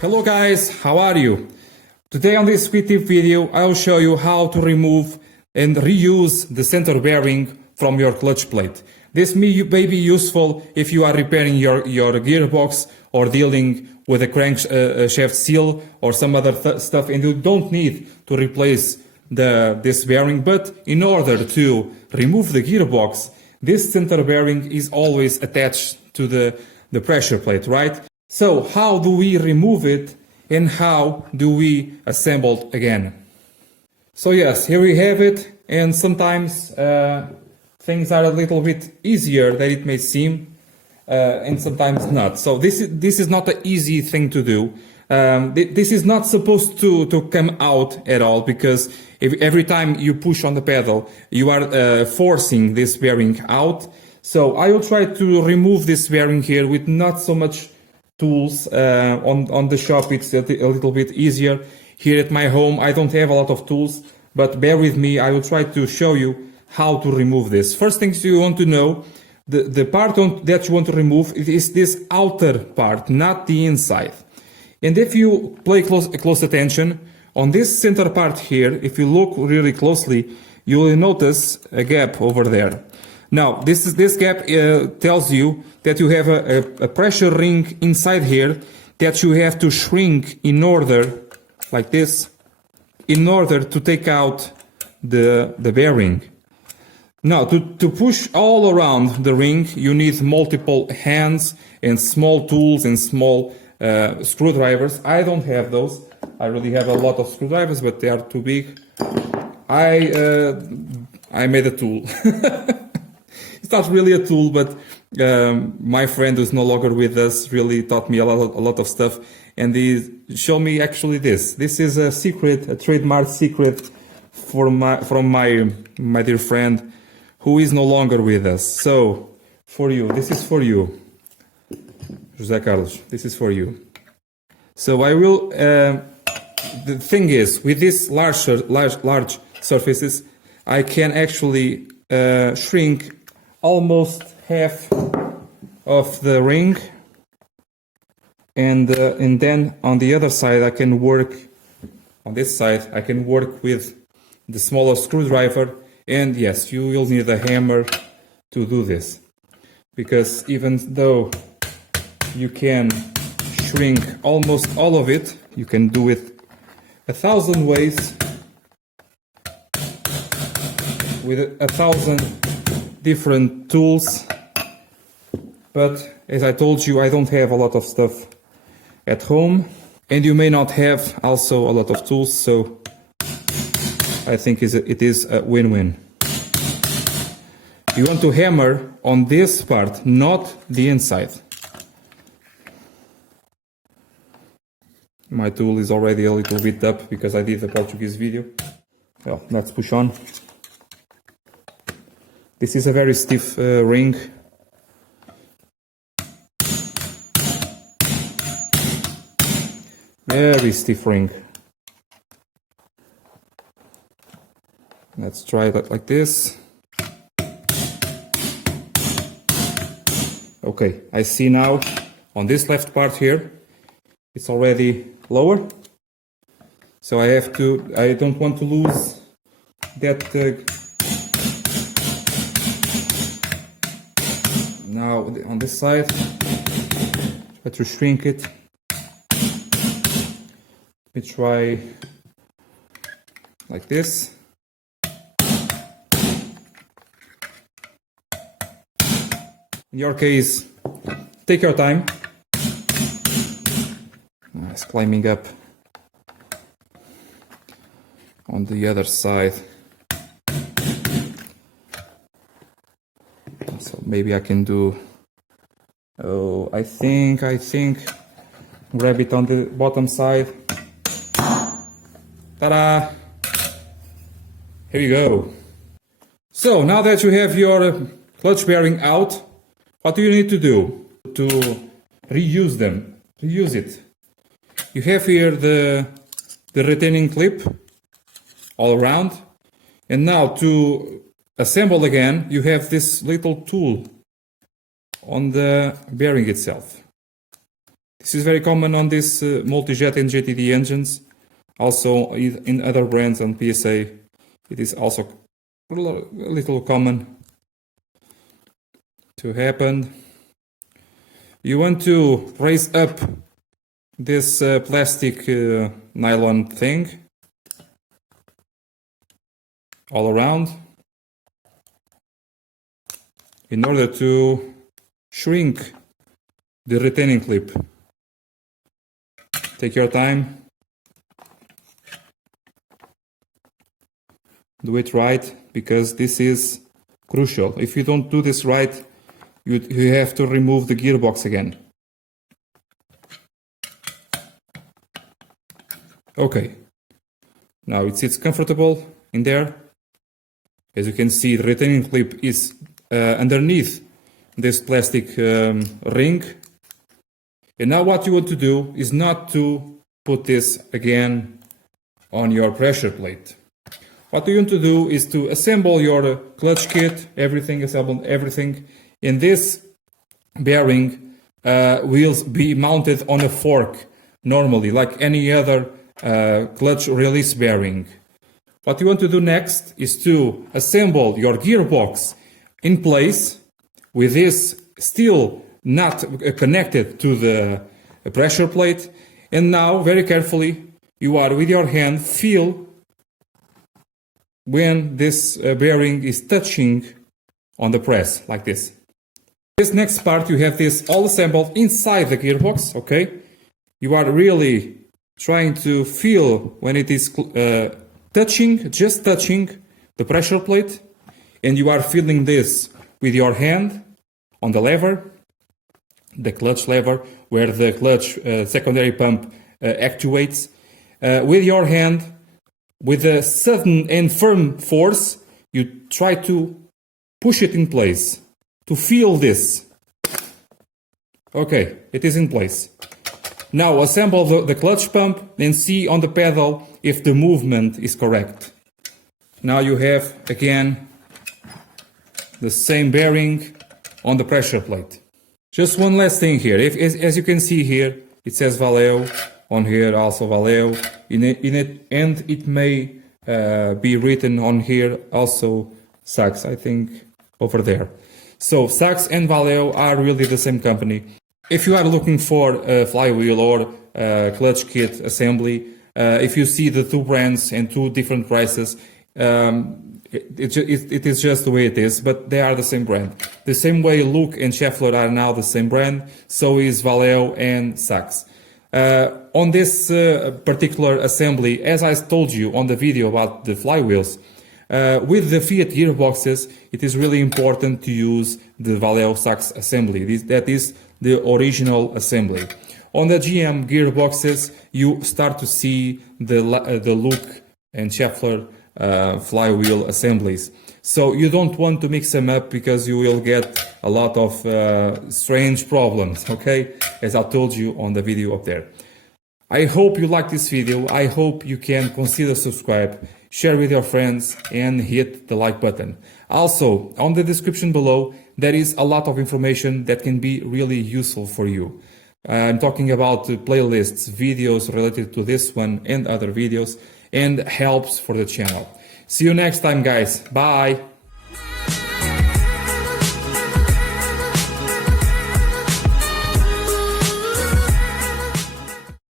Hello guys, how are you? Today on this quick tip video I'll show you how to remove and reuse the center bearing from your clutch plate. This may be useful if you are repairing your gearbox or dealing with a crankshaft seal or some other stuff and you don't need to replace this bearing, but in order to remove the gearbox, this center bearing is always attached to the pressure plate, right? So how do we remove it and how do we assemble it again? So yes, here we have it, and sometimes things are a little bit easier than it may seem, and sometimes not. So this is not an easy thing to do. This is not supposed to come out at all, because every time you push on the pedal, you are forcing this bearing out. So I will try to remove this bearing here with not so much tools. On the shop it's a little bit easier. Here at my home I don't have a lot of tools, but bear with me, I will try to show you how to remove this. First things you want to know, the part that you want to remove is this outer part, not the inside. And if you pay close attention, on this center part here, if you look really closely, you will notice a gap over there. Now, this gap tells you that you have a pressure ring inside here that you have to shrink in order, like this, in order to take out the bearing. Now, to push all around the ring, you need multiple hands and small tools and small screwdrivers. I don't have those. I really have a lot of screwdrivers, but they are too big. I made a tool. It's not really a tool, but my friend who's no longer with us really taught me a lot of stuff, and he showed me actually this. This is a secret, a trademark secret from my dear friend who is no longer with us. So for you, this is for you, José Carlos. This is for you. So I will. The thing is, with these large surfaces, I can actually shrink almost half of the ring, and then on the other side I can work, on this side I can work with the smaller screwdriver. And yes, you will need a hammer to do this, because even though you can shrink almost all of it, you can do it 1,000 ways with 1,000 different tools. But as I told you, I don't have a lot of stuff at home, and you may not have also a lot of tools, so I think it is a win-win. You want to hammer on this part, not the inside. My tool is already a little bit up because I did the Portuguese video. Well, let's push on. This is a very stiff ring. Very stiff ring. Let's try that like this. Okay, I see now on this left part here, it's already lower. So I don't want to lose that. Now on this side, try to shrink it. Let me try like this. In your case, take your time. It's climbing up on the other side. So maybe I can do, oh, I think, grab it on the bottom side. Ta-da! Here you go. So now that you have your clutch bearing out, what do you need to do to reuse them? Reuse it. You have here the retaining clip all around, and now to assemble again, you have this little tool on the bearing itself. This is very common on these multi-jet and JTD engines. Also in other brands on PSA, it is also a little common to happen. You want to raise up this plastic nylon thing all around in order to shrink the retaining clip. Take your time. Do it right, because this is crucial. If you don't do this right, you have to remove the gearbox again. Okay, now it sits comfortable in there. As you can see, the retaining clip is underneath this plastic ring. And now what you want to do is not to put this again on your pressure plate. What you want to do is to assemble your clutch kit, assemble everything. And this bearing will be mounted on a fork normally, like any other clutch release bearing. What you want to do next is to assemble your gearbox in place with this still not connected to the pressure plate. And now, very carefully, you are with your hand, feel when this bearing is touching on the press, like this. This next part, you have this all assembled inside the gearbox, okay? You are really trying to feel when it is just touching the pressure plate, and you are feeling this with your hand on the lever, the clutch lever, where the clutch secondary pump actuates. With your hand, with a sudden and firm force, you try to push it in place, to feel this. Okay, it is in place. Now assemble the clutch pump and see on the pedal if the movement is correct. Now you have again the same bearing on the pressure plate. Just one last thing here. As you can see here, it says Valeo, on here also Valeo, and it may be written on here also Sachs, I think, over there. So Sachs and Valeo are really the same company. If you are looking for a flywheel or clutch kit assembly, if you see the two brands and two different prices, it is just the way it is, but they are the same brand. The same way Look and Shafler are now the same brand, so is Valeo and Sachs. On this particular assembly, as I told you on the video about the flywheels, with the Fiat gearboxes, it is really important to use the Valeo Sachs assembly. That is the original assembly. On the GM gearboxes, you start to see the Look and Shafler flywheel assemblies. So you don't want to mix them up, because you will get a lot of strange problems, okay? As I told you on the video up there. I hope you like this video. I hope you can consider subscribe, share with your friends, and hit the like button. Also, on the description below, there is a lot of information that can be really useful for you. I'm talking about playlists, videos related to this one and other videos, and helps for the channel. See you next time, guys. Bye.